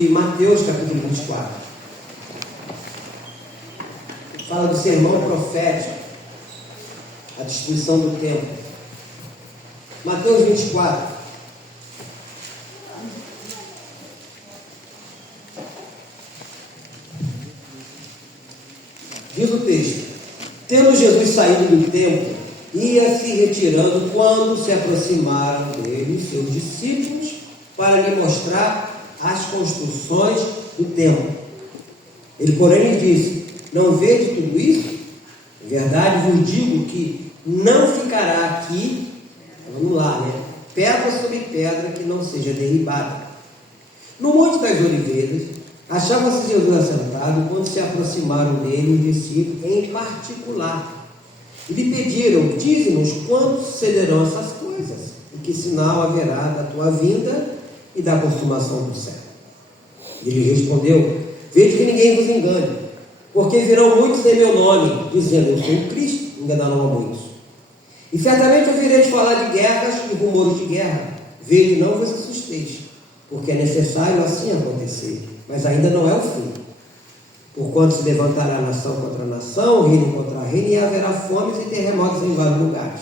de Mateus, capítulo 24. Fala do sermão profético, a destruição do templo. Mateus 24. Diz o texto: tendo Jesus saído do templo, ia se retirando quando se aproximaram dele seus discípulos para lhe mostrar as construções do templo. Ele, porém, lhe disse: não vede tudo isso? Em verdade vos digo que não ficará aqui, vamos lá, pedra sobre pedra que não seja derribada. No Monte das Oliveiras, achava-se Jesus assentado quando se aproximaram dele os discípulos em particular. E lhe pediram: dize-nos quando sucederão essas coisas, e que sinal haverá da tua vinda e da consumação do céu. Ele respondeu: vede que ninguém vos engane, porque virão muitos em meu nome, dizendo: eu sou o Cristo, enganarão a muitos. E certamente ouvireis falar de guerras e rumores de guerra. Vede, não vos assusteis, porque é necessário assim acontecer, mas ainda não é o fim. Porquanto se levantará nação contra nação, reino contra reino, e haverá fomes e terremotos em vários lugares.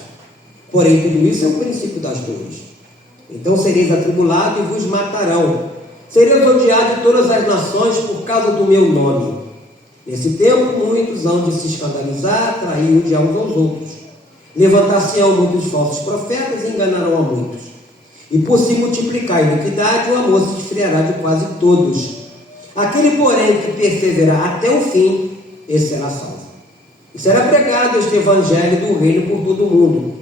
Porém, tudo isso é o princípio das dores. Então sereis atribulados e vos matarão. Sereis odiados de todas as nações por causa do meu nome. Nesse tempo, muitos hão de se escandalizar, trair de uns aos outros. Levantar-se-ão muitos falsos profetas e enganarão a muitos. E por se multiplicar a iniquidade, o amor se esfriará de quase todos. Aquele, porém, que perseverar até o fim, esse será salvo. E será pregado este evangelho do reino por todo o mundo,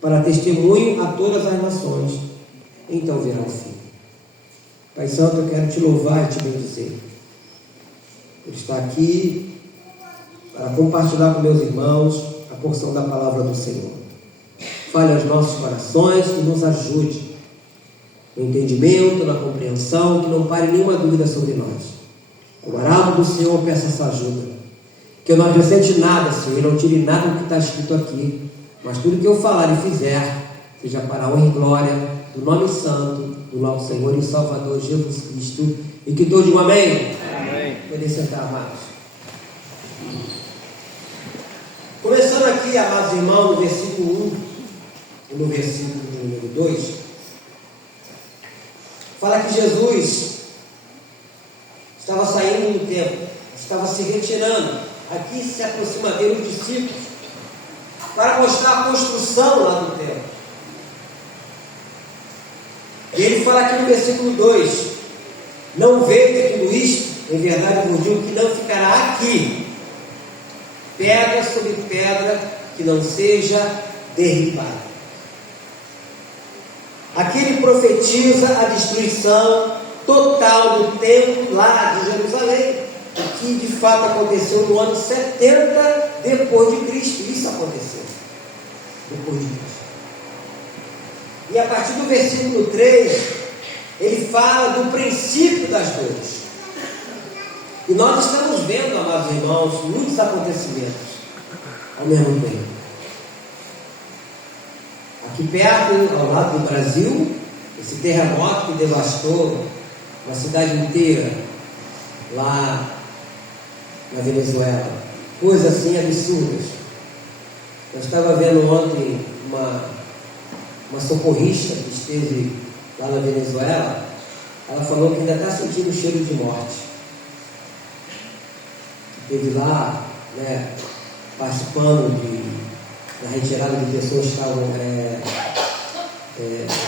para testemunho a todas as nações. Então virá o fim. Pai Santo, eu quero te louvar e te bendizer. Ele está aqui para compartilhar com meus irmãos a porção da palavra do Senhor. Fale aos nossos corações e nos ajude no entendimento, na compreensão, que não pare nenhuma dúvida sobre nós. Como arauto do Senhor, peço essa ajuda. Que eu não acrescente nada, Senhor, não tire nada do que está escrito aqui, mas tudo que eu falar e fizer seja para a honra e glória do nome santo do nosso Senhor e Salvador Jesus Cristo. E que todos digam amém. Amém. Podem sentar, amados. Começando aqui, amados irmãos, no versículo 1 e no versículo número 2, fala que Jesus estava saindo do templo, estava se retirando. Aqui se aproxima dele os discípulos para mostrar a construção lá do templo. E ele fala aqui no versículo 2: não vejo tudo isto? Em verdade vos digo que não ficará aqui pedra sobre pedra que não seja derribada. Aqui ele profetiza a destruição total do templo lá de Jerusalém, o que de fato aconteceu no ano 70 depois de Cristo. Isso aconteceu depois de Cristo. E a partir do versículo 3, ele fala do princípio das dores. E nós estamos vendo, amados irmãos, muitos acontecimentos ao mesmo tempo. Aqui perto, ao lado do Brasil, esse terremoto que devastou uma cidade inteira, lá na Venezuela. Coisas assim absurdas. Eu estava vendo ontem uma socorrista que esteve lá na Venezuela. Ela falou que ainda está sentindo o cheiro de morte. Esteve lá, participando da retirada de pessoas que estavam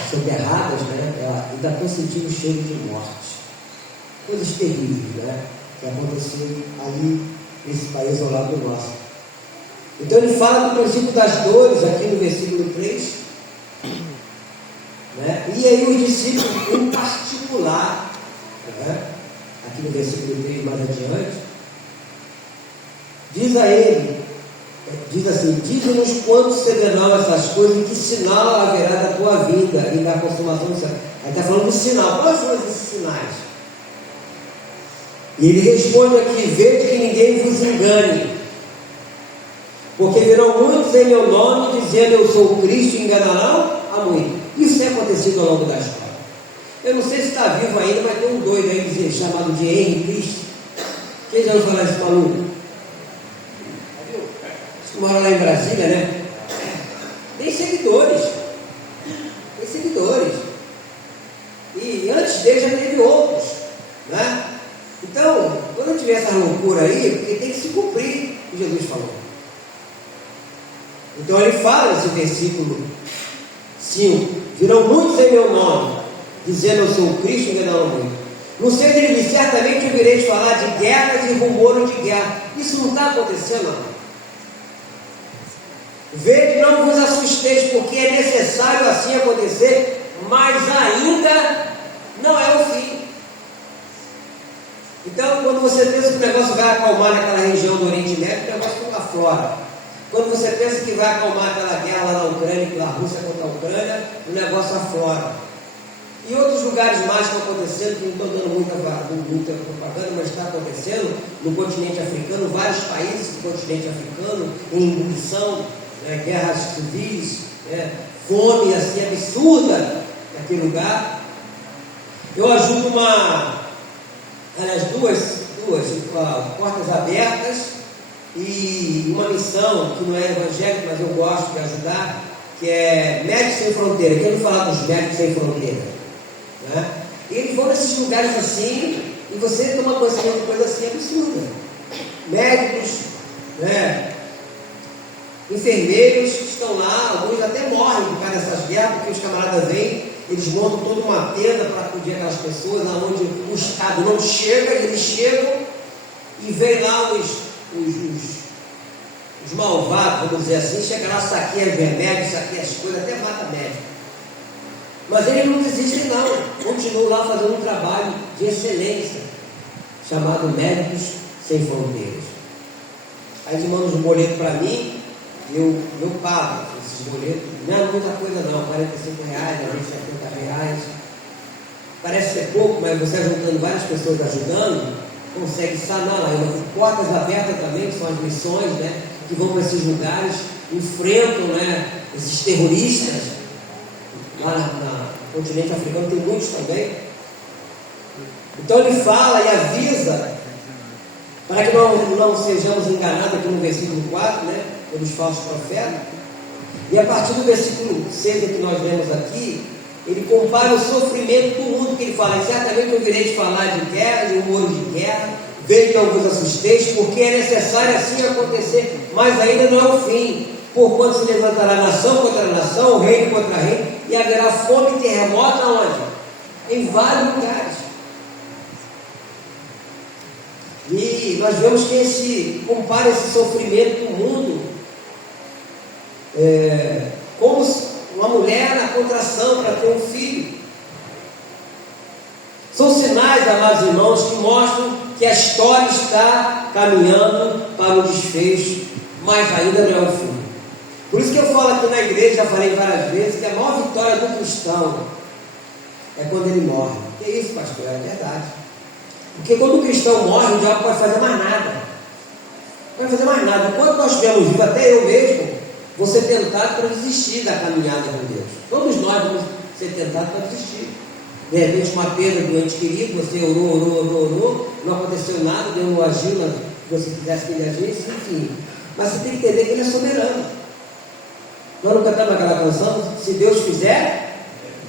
soterradas, ela ainda está sentindo o cheiro de morte. Coisas terríveis, que aconteceram ali nesse país ao lado do nosso. Então ele fala do princípio das dores aqui no versículo 3. E aí os discípulos em particular, aqui no versículo 3 mais adiante, diz a ele, diz assim: dize-nos quando sucederão essas coisas e que sinal haverá da tua vinda e da consumação do céu. Aí está falando do sinal. Quais são esses sinais? E ele responde aqui: vede que ninguém vos engane, porque virão muitos em meu nome dizendo eu sou o Cristo e enganarão a muitos. Isso tem acontecido ao longo da história. Eu não sei se está vivo ainda, mas tem um doido aí chamado de Henry Cristo. Quem já ouviu falar desse maluco? Que mora lá em Brasília, né? Tem seguidores. Tem seguidores. E antes dele já teve outros, né? Então, quando tiver essa loucura aí, porque tem que se cumprir o que Jesus falou. Então ele fala nesse versículo 5: virão muitos em meu nome, dizendo eu sou o Cristo, enganando muito. No seio dele, certamente ouvireis falar de guerras e rumores de guerra. Isso não está acontecendo, não. Vede, não vos assusteis, porque é necessário assim acontecer, mas ainda não é o fim. Então, quando você pensa que o negócio vai acalmar naquela região do Oriente Médio, o negócio fica aflora. Quando você pensa que vai acalmar aquela guerra lá na Ucrânia, da Rússia contra a Ucrânia, o negócio aflora. E outros lugares mais estão acontecendo, que não estou dando muita propaganda, mas está acontecendo no continente africano, vários países do continente africano em ebulição, né, guerras civis, né, fome assim absurda naquele lugar. Eu ajudo duas portas abertas e uma missão que não é evangélica, mas eu gosto de ajudar, que é Médicos Sem Fronteira. Quem falar dos Médicos Sem Fronteira? Né? E eles vão nesses lugares assim, e você toma consciência de coisa assim absurda. Médicos, né? Enfermeiros que estão lá, alguns até morrem por causa dessas guerras, porque os camaradas vêm, eles montam toda uma tenda para acudir aquelas pessoas, onde o Estado não chega, e eles chegam e vem lá os malvados, vamos dizer assim, chega lá, saqueia remédios, saqueia as coisas, até mata médico. Mas eles não desistem não, continuam lá fazendo um trabalho de excelência, chamado Médicos Sem Fronteiras. Aí eles mandam um boleto para mim, eu pago esses boletos, não é muita coisa não, R$45, R$70. Parece ser pouco, mas você juntando várias pessoas ajudando, consegue sanar lá. Eu tenho portas abertas também, que são as missões, né, que vão para esses lugares, enfrentam, né, esses terroristas. Lá no continente africano tem muitos também. Então ele fala e avisa, para que não sejamos enganados aqui no versículo 4, né, pelos falsos profetas. E a partir do versículo 6 que nós vemos aqui, ele compara o sofrimento do mundo, que ele fala: certamente eu virei de falar de guerra, de rumores de guerra, vejo que alguns assusteis, porque é necessário assim acontecer, mas ainda não é o fim. Porquanto se levantará nação contra nação, reino contra reino, e haverá fome e terremoto aonde? Em vários lugares. E nós vemos que compara esse sofrimento do mundo como uma mulher na contração para ter um filho. São sinais, amados irmãos, que mostram que a história está caminhando para o desfecho, mas ainda não é o fim. Por isso que eu falo aqui na igreja, já falei várias vezes, que a maior vitória do cristão é quando ele morre. Que isso, pastor? É verdade. Porque quando o cristão morre, o diabo pode fazer mais nada. Não vai fazer mais nada. Enquanto nós estivermos vivos, até eu mesmo, vou ser tentado para desistir da caminhada com Deus. Todos nós vamos ser tentados para desistir. De repente, uma perda do ente querido, você orou, não aconteceu nada, Deus não agiu na que você quisesse que ele agisse, enfim. Mas você tem que entender que ele é soberano. Nós não cantamos aquela canção: se Deus fizer,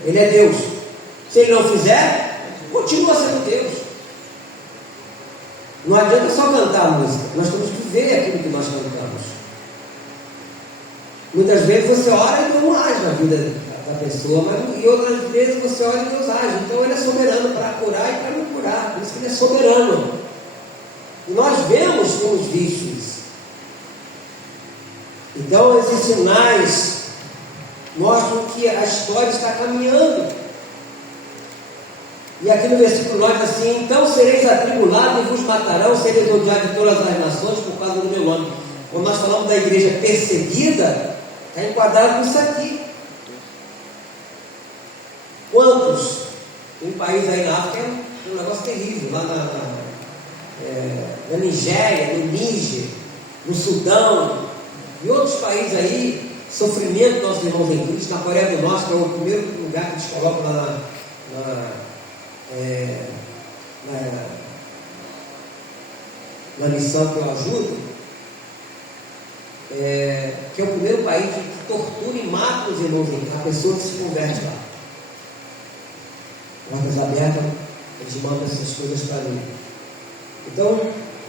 ele é Deus. Se ele não fizer, continua sendo Deus. Não adianta só cantar a música, nós temos que viver aquilo que nós cantamos. Muitas vezes você ora e não age na vida da pessoa, mas e outras vezes você ora e Deus age. Então ele é soberano para curar e para não curar, por isso que ele é soberano. E nós temos visto isso. Então esses sinais mostram que a história está caminhando. E aqui no versículo 9 assim: então sereis atribulados e vos matarão, sereis odiados de todas as nações por causa do meu nome. Quando nós falamos da igreja perseguida, está enquadrado nisso aqui. Quantos? Tem um país aí na África, é um negócio terrível, lá na Nigéria, no Níger, no Sudão, e outros países aí, sofrimento dos nossos irmãos em Cristo, na Coreia do Norte, que é o primeiro lugar que eles colocam lá na missão que eu ajudo, que é o primeiro país que tortura e mata os irmãos, a pessoa que se converte lá. Portas abertas, eles mandam essas coisas para mim. Então,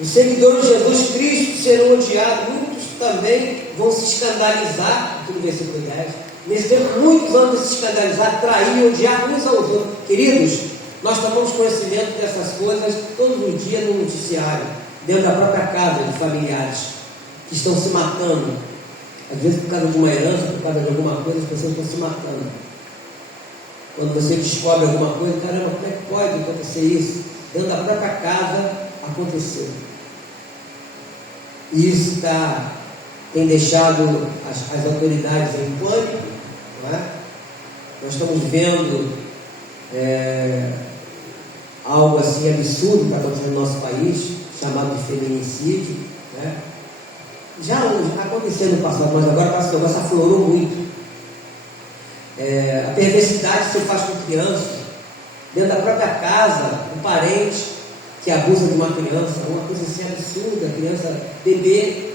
os seguidores de Jesus Cristo serão odiados, muitos também vão se escandalizar, aqui no versículo 10. Nesse tempo, muitos vão se escandalizar, trair, odiar uns aos outros. Queridos, nós tomamos conhecimento dessas coisas todos os dias no noticiário, dentro da própria casa de familiares que estão se matando. Às vezes por causa de uma herança, por causa de alguma coisa, as pessoas estão se matando. Quando você descobre alguma coisa, caramba, como é que pode acontecer isso? Dentro da própria casa aconteceu. E isso tem deixado as autoridades em pânico, não é? Nós estamos vendo algo assim absurdo que está acontecendo no nosso país, chamado de feminicídio, né? Já aconteceu no passado, mas agora parece que o negócio aflorou muito. A perversidade se faz com criança, dentro da própria casa, um parente que abusa de uma criança, uma coisa assim absurda, criança bebê,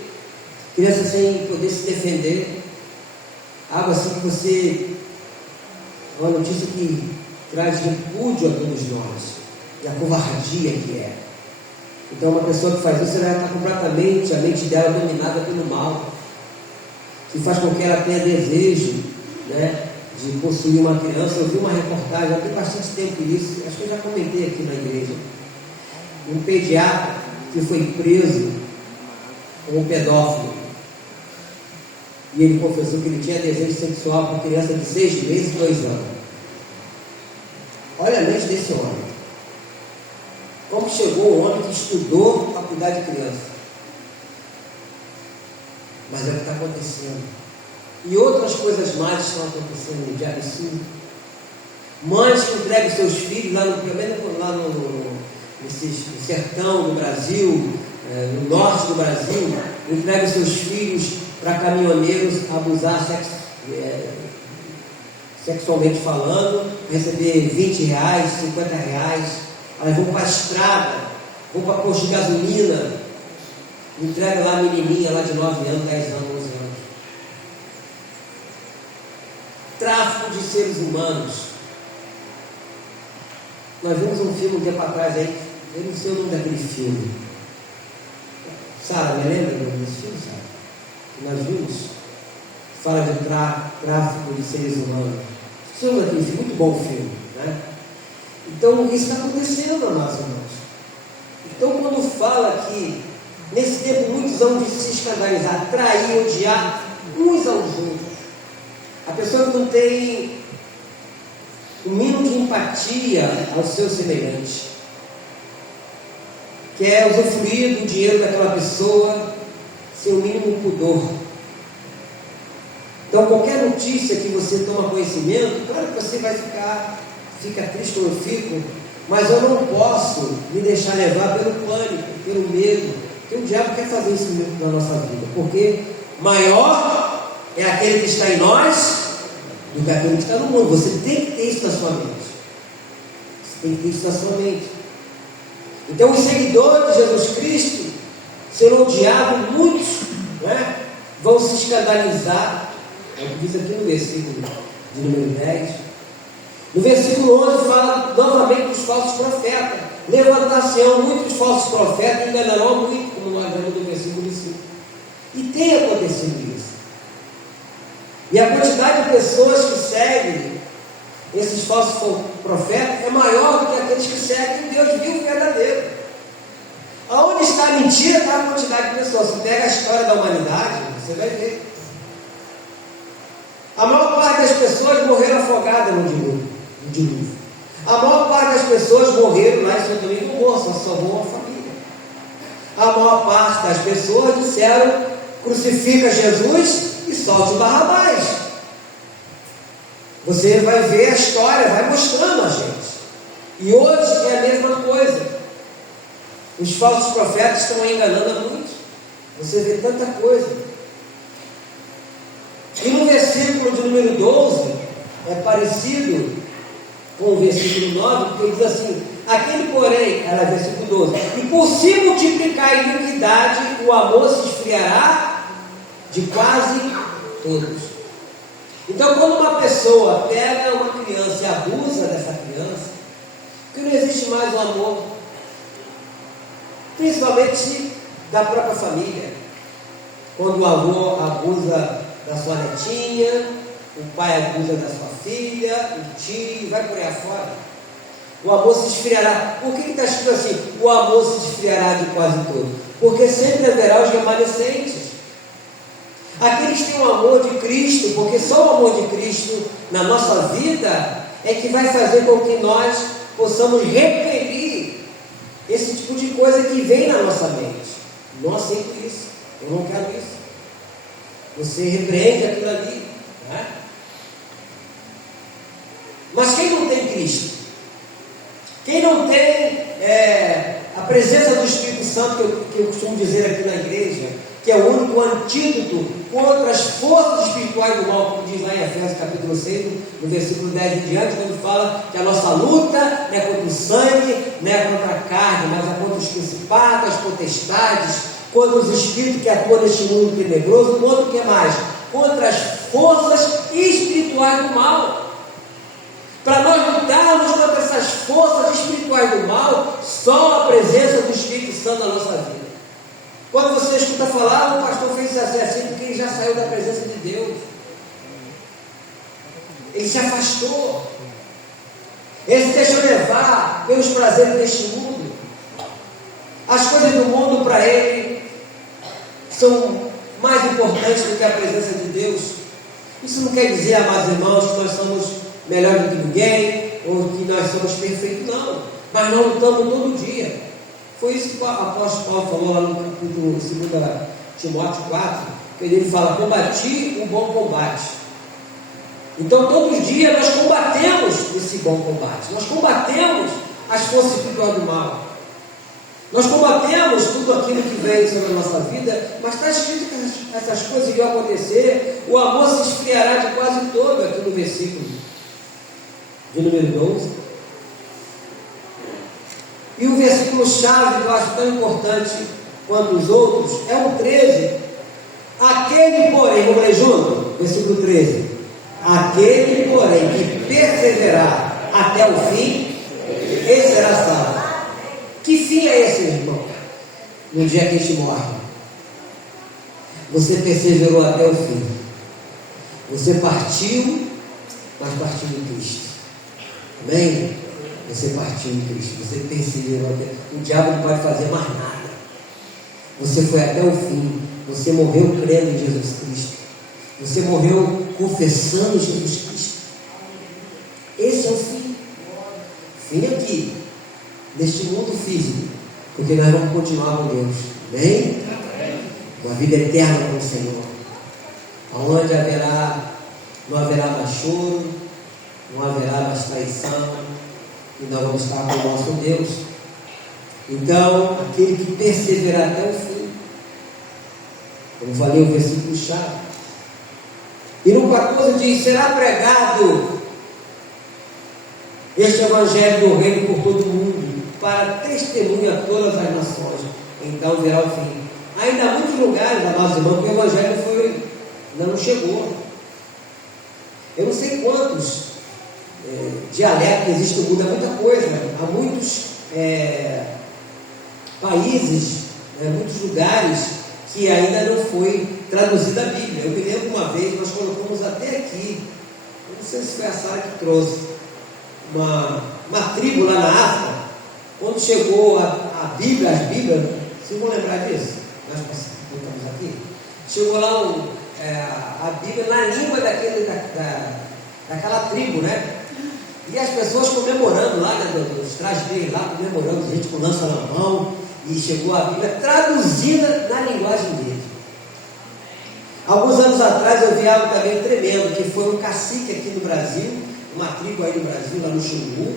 criança sem poder se defender, algo assim que você, uma notícia que traz repúdio a todos nós, e a covardia que é. Então uma pessoa que faz isso, ela está completamente, a mente dela dominada pelo mal, que faz com que ela tenha desejo, né, de possuir uma criança. Eu vi uma reportagem, já tem bastante tempo isso, acho que eu já comentei aqui na igreja, um pediatra que foi preso com um pedófilo, e ele confessou que ele tinha desejo sexual por criança de 6 meses e 2 anos. Olha a mente desse homem. Como chegou o homem que estudou para cuidar de criança. Mas é o que está acontecendo. E outras coisas mais estão acontecendo de absurdo. Mães que entregam seus filhos lá no sertão do Brasil, no norte do Brasil, entregam seus filhos para caminhoneiros abusar sexualmente falando, receber R$20, R$50. Elas vão para a estrada, vão para posto de gasolina, entrega lá a menininha lá de 9 anos, 10 anos, 11 anos. Tráfico de seres humanos. Nós vimos um filme um tempo atrás aí, eu não sei o nome daquele filme. Sara, me lembra do nome desse filme, Sara? Que nós vimos? Fala de tráfico de seres humanos. Filme daquele filme, muito bom o filme, né? Então, isso está acontecendo nas nossas mãos. Então, quando fala que nesse tempo muitos vão de se escandalizar, trair, odiar uns aos outros, a pessoa que não tem o mínimo de empatia ao seu semelhante, quer usufruir do dinheiro daquela pessoa sem o mínimo pudor. Então, qualquer notícia que você toma conhecimento, claro que você vai fica triste como eu fico, mas eu não posso me deixar levar pelo pânico, pelo medo, porque o diabo quer fazer isso na nossa vida, porque maior é aquele que está em nós do que aquele que está no mundo. Você tem que ter isso na sua mente. Você tem que ter isso na sua mente. Então os seguidores de Jesus Cristo serão odiados, muitos, né, vão se escandalizar. É o que diz aqui no versículo de número 10. No versículo 11 fala novamente dos falsos profetas. Levantar-se-ão muitos falsos profetas e enganarão muito, como nós vemos no versículo 5. E tem acontecido isso. E a quantidade de pessoas que seguem esses falsos profetas é maior do que aqueles que seguem o Deus vivo e verdadeiro. Aonde está a mentira, está a quantidade de pessoas. Você pega a história da humanidade, você vai ver. A maior parte das pessoas morreram afogadas no dilúvio. A maior parte das pessoas morreram lá em São Domingo do Morro, só salvou uma família. A maior parte das pessoas disseram: crucifica Jesus e solte o Barrabás. Você vai ver a história, vai mostrando a gente. E hoje é a mesma coisa. Os falsos profetas estão enganando a muitos. Você vê tanta coisa. E no versículo de número 12, é parecido com o versículo 9, porque ele diz assim: aquele, porém, era versículo 12, e por se multiplicar a iniquidade, o amor se esfriará de quase todos. Então, quando uma pessoa pega uma criança e abusa dessa criança, que não existe mais o amor, principalmente da própria família. Quando o avô abusa da sua netinha, o pai abusa da sua filha, o tio, vai por aí afora. O amor se esfriará. Por que está escrito assim? O amor se esfriará de quase todo. Porque sempre haverá os remanescentes. Aqueles que têm o amor de Cristo, porque só o amor de Cristo na nossa vida é que vai fazer com que nós possamos repelir esse tipo de coisa que vem na nossa mente. Não aceito isso, eu não quero isso. Você repreende aquilo ali, né? Mas quem não tem Cristo, quem não tem a presença do Espírito Santo, que eu costumo dizer aqui na igreja, que é o único antídoto contra as forças espirituais do mal, como diz lá em Efésios capítulo 6, no versículo 10 em diante, quando fala que a nossa luta não é contra o sangue, não é contra a carne, mas é contra os principados, as potestades, contra os espíritos que atuam neste mundo tenebroso, contra o que mais? Contra as forças espirituais do mal. Para nós lutarmos contra essas forças espirituais do mal, só a presença do Espírito Santo na nossa vida. Quando você escuta falar, o pastor fez assim porque ele já saiu da presença de Deus. Ele se afastou. Ele se deixou levar pelos prazeres deste mundo. As coisas do mundo para ele são mais importantes do que a presença de Deus. Isso não quer dizer, amados irmãos, que nós somos melhores do que ninguém, ou que nós somos perfeitos, não. Mas nós lutamos todo dia. Foi isso que o apóstolo Paulo falou lá no capítulo 2 Timóteo 4, que ele fala: combati o bom combate. Então todos os dias nós combatemos esse bom combate, nós combatemos as forças espirituais do mal, nós combatemos tudo aquilo que vem sobre a nossa vida, mas está escrito que essas coisas iriam acontecer. O amor se esfriará de quase todo, aqui no versículo de número 12. E o versículo chave que eu acho tão importante quanto os outros é o 13. Aquele, porém, vamos ler junto? Versículo 13. Aquele, porém, que perseverar até o fim, esse será salvo. Que fim é esse, irmão? No dia que a gente morre. Você perseverou até o fim. Você partiu, mas partiu em Cristo. Amém? Você partiu em Cristo, você perseverou até. O diabo não pode fazer mais nada. Você foi até o fim. Você morreu crendo em Jesus Cristo. Você morreu confessando Jesus Cristo. Esse é o fim. Fim aqui, neste mundo físico, porque nós vamos continuar com Deus. Amém? Uma vida eterna com o Senhor, onde não haverá mais choro, não haverá mais traição, e nós vamos estar com o nosso Deus. Então, aquele que perseverar até o fim, como falei, o versículo chave. E no 14 diz: será pregado este evangelho do reino por todo o mundo, para testemunha a todas as nações, então virá o fim. Ainda há muitos lugares, amados irmãos, que o evangelho ainda não chegou. Eu não sei quantos dialetos existem no mundo, é muita coisa. Há muitos países, muitos lugares que ainda não foi traduzida a Bíblia. Eu me lembro uma vez, nós colocamos até aqui, eu não sei se foi a Sara que trouxe, uma tribo lá na África. Quando chegou a Bíblia, as Bíblias, vocês vão lembrar disso? Nós colocamos aqui. Chegou lá a Bíblia na língua daquela tribo, né? E as pessoas comemorando lá, os trajes deles lá, comemorando, gente com lança na mão, e chegou a Bíblia traduzida na linguagem deles. Alguns anos atrás eu vi algo também tremendo, que foi um cacique aqui no Brasil, uma tribo aí no Brasil, lá no Xingu.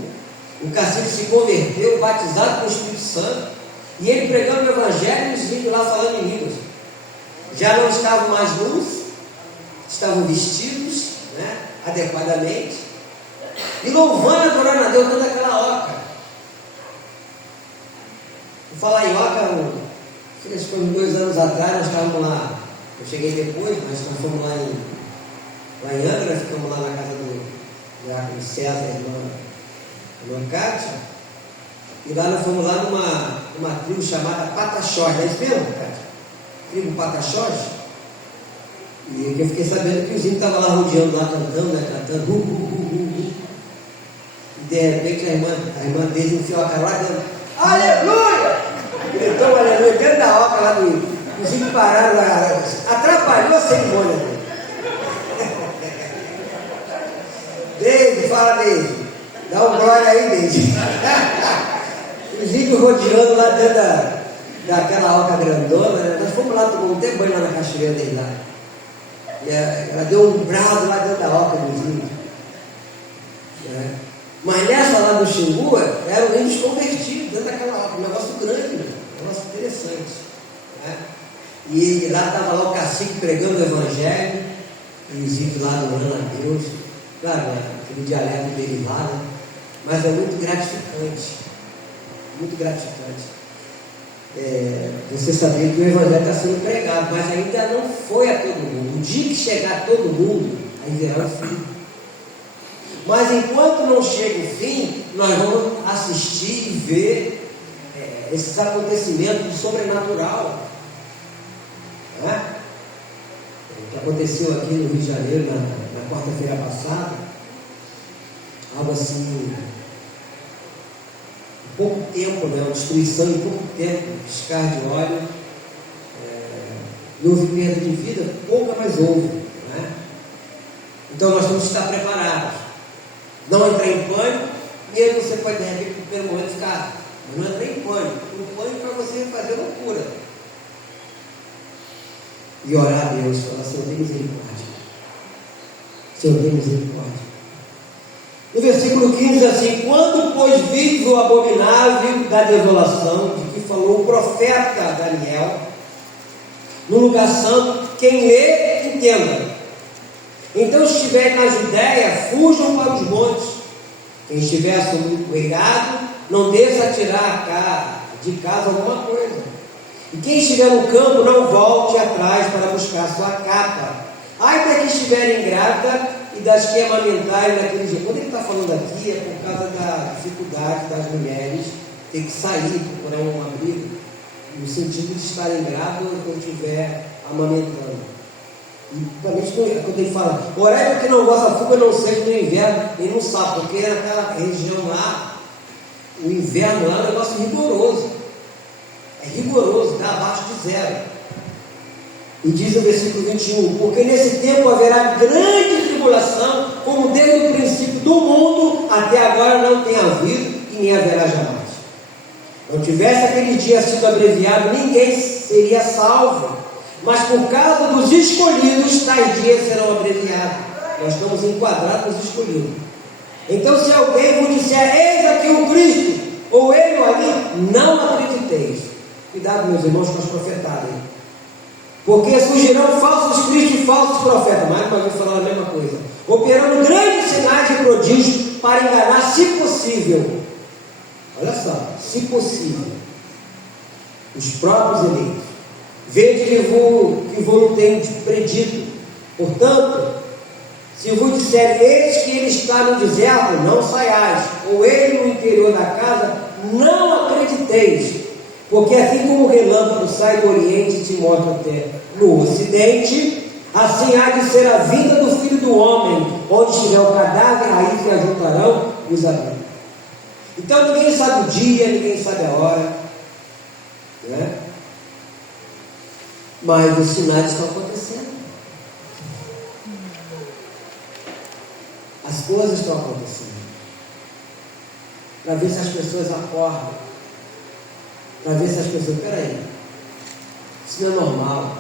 O cacique se converteu, batizado com o Espírito Santo, e ele pregando o Evangelho e os índios lá falando em línguas. Já não estavam mais nus, estavam vestidos, adequadamente, e louvando, adorando a Deus, toda aquela oca. Vou falar em oca, acho que foi uns 2 anos atrás, nós estávamos lá, eu cheguei depois, mas nós fomos lá em Angra, ficamos lá na casa do Diácono César, irmã Cátia, e lá nós fomos lá numa tribo chamada Pataxós, não é isso mesmo, Cátia? Tribo Pataxós, e eu fiquei sabendo que o Zinho estava lá rodeando, lá cantando, e de repente a irmã dele enfiou a cara lá dentro, aleluia! Gritou aleluia dentro da oca lá do Zinho, pararam lá, atrapalhou a cerimônia dele. Deise, fala Deise, dá um glória aí, Deise. O Zinho rodeando lá dentro daquela oca grandona, né? Nós fomos lá, tomamos até banho lá na cachoeira dele lá. E ela deu um brado lá dentro da oca do Zinho. Mas nessa lá do Xingu, eram índios convertidos dentro daquela oca, um negócio grande, um negócio interessante. Né? E lá estava lá o cacique pregando o evangelho, e os índios lá adorando a Deus. Claro, aquele dialeto dele lá, né? Mas é muito gratificante. Muito gratificante. Você saber que o evangelho está sendo pregado, mas ainda não foi a todo mundo. O dia que chegar a todo mundo, aí virá o fim. Mas enquanto não chega o fim, nós vamos assistir e ver esses acontecimentos do sobrenatural. Né? O que aconteceu aqui no Rio de Janeiro na quarta-feira passada, algo assim, em pouco tempo, né? Uma destruição em pouco tempo, piscar de óleo, não houve perda de vida, pouca, mas houve. Né? Então nós temos que estar preparados. Não entrar em pânico, mesmo você pode de repente no primeiro momento ficar, mas não entrar em pânico. O pânico é você fazer loucura. E orar a Deus, falar, Senhor, tem misericórdia. Senhor, tem misericórdia. No versículo 15 diz assim: quando, pois, vides o abominável da desolação, de que falou o profeta Daniel, no lugar santo, quem lê, entenda. Então, se estiver na Judéia, fujam para os montes. Quem estiver assobeirado, não desça a tirar de casa alguma coisa. E quem estiver no campo, não volte atrás para buscar sua capa. Ai para quem estiver ingrata e das que amamentarem naquele dia. Quando ele está falando aqui, é por causa da dificuldade das mulheres ter que sair, procurar um abrigo, no sentido de estar ingrato quando estiver amamentando. E principalmente quando ele fala, orai para que não vossa fuga não seja no inverno, ele não sabe, porque naquela região lá, o inverno lá é um negócio rigoroso. É rigoroso, está abaixo de 0. E diz o versículo 21, porque nesse tempo haverá grande tribulação, como desde o princípio do mundo até agora não tem havido e nem haverá jamais. Não tivesse aquele dia sido abreviado, ninguém seria salvo. Mas por causa dos escolhidos, tais dias serão abreviados. Nós estamos enquadrados nos escolhidos. Então, se alguém vos disser, eis aqui o Cristo, ou ele ou ali, não acrediteis. Cuidado, meus irmãos, com as profetadas. Porque surgirão falsos cristos e falsos profetas. Mais uma vez falando a mesma coisa. Operando grandes sinais e prodígios para enganar, se possível. Olha só, se possível, os próprios eleitos. Vede que vos tenho predito. Portanto, se vos disser, eis que ele está no deserto, não saiais, ou ele no interior da casa, não acrediteis, porque assim como o relâmpago sai do oriente e te mostra até no ocidente, assim há de ser a vinda do Filho do Homem, onde estiver o cadáver, aí se ajuntarão os habitantes. Então ninguém sabe o dia, ninguém sabe a hora, né? Mas os sinais estão acontecendo. As coisas estão acontecendo. Para ver se as pessoas acordam. Para ver se as pessoas... Peraí, isso não é normal.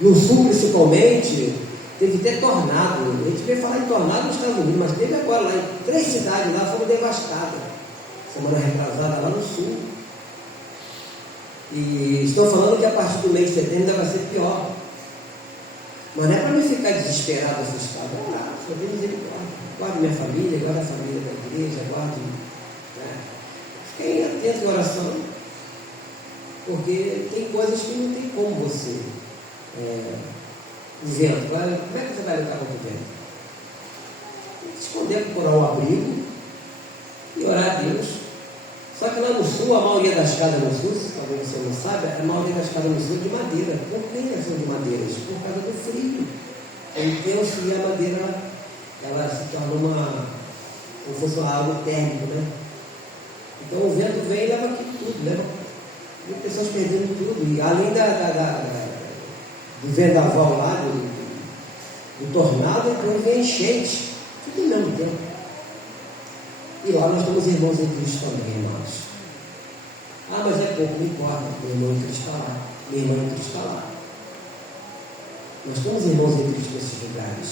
No sul, principalmente, teve até tornado. A gente veio falar em tornado nos Estados Unidos, mas teve agora lá em 3 cidades lá foram devastadas. Semana retrasada lá no sul. E estou falando que a partir do mês de setembro vai ser pior. Mas não é para mim ficar desesperado, assustado. Senhor, Deus misericórdia. Guarde minha família, guarde a família da igreja, guarde. Né? Fiquem atentos à oração. Porque tem coisas que não tem como você. O vento. Como é que você vai lutar contra o vento? Tem que esconder, procurar um abrigo e orar a Deus. Só que lá no sul, a maioria das casas no sul, talvez você não saiba, a maioria das casas no sul é de madeira. Por que são de madeira? Por causa do frio. Então, e a madeira ela se torna como se fosse algo térmico, né? Então o vento vem e leva aquilo tudo, leva pessoas perdendo tudo. E além do vendaval lá, do tornado, depois vem enchente, tudo ao mesmo tempo. E lá nós temos irmãos em Cristo também, irmãos. Mas é pouco, não importa, meu irmão em Cristo está lá, minha irmã em Cristo está lá. Nós temos irmãos em Cristo nesses lugares.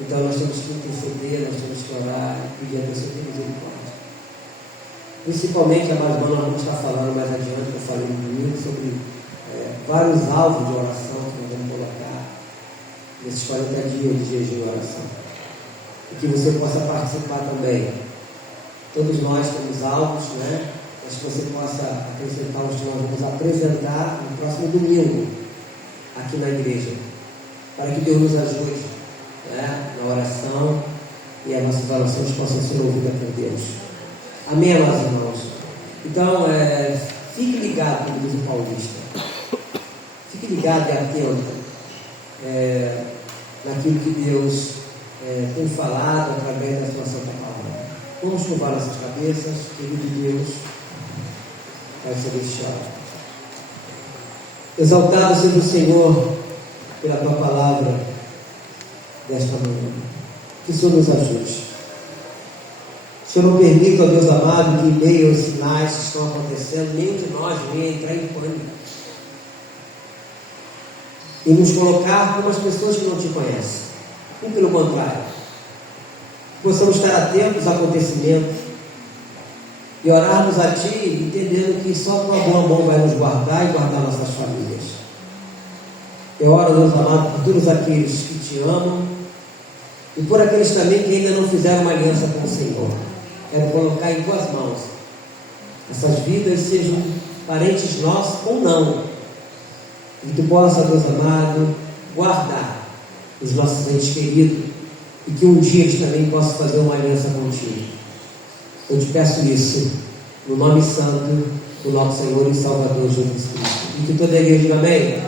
Então nós temos que interceder, nós temos que orar e pedir a Deus que tenha misericórdia. Principalmente, a mais irmã, nós vamos estar falando mais adiante, eu falei no domingo, sobre vários alvos de oração que nós vamos colocar nesses 40 dias de jejum e oração. E que você possa participar também. Todos nós temos alvos, né? Mas que você possa acrescentar os que nós vamos apresentar no próximo domingo, aqui na igreja, para que Deus nos ajude, né, na oração e as nossas orações possam ser ouvidas por Deus. Amém, amados irmãos? Então, fique ligado, como diz o paulista. Fique ligado e atento naquilo que Deus tem falado através da sua santa palavra. Vamos curvar nossas cabeças, querido Deus, Pai celestial. Exaltado seja o Senhor pela tua palavra desta manhã. Que o Senhor nos ajude. O Senhor não permita, ó Deus amado, que em meio aos sinais que estão acontecendo, nenhum de nós venha entrar em pânico e nos colocar como as pessoas que não te conhecem. E pelo contrário, possamos estar atentos aos acontecimentos e orarmos a Ti, entendendo que só tua boa mão vai nos guardar e guardar nossas famílias. Eu oro, Deus amado, por todos aqueles que te amam e por aqueles também que ainda não fizeram uma aliança com o Senhor. Quero colocar em tuas mãos essas vidas, sejam parentes nossos ou não, e que tu possa, Deus amado, guardar os nossos entes queridos e que um dia eles também possam fazer uma aliança contigo. Eu te peço isso no nome santo do nosso Senhor e Salvador Jesus Cristo. E que toda a igreja diga amém.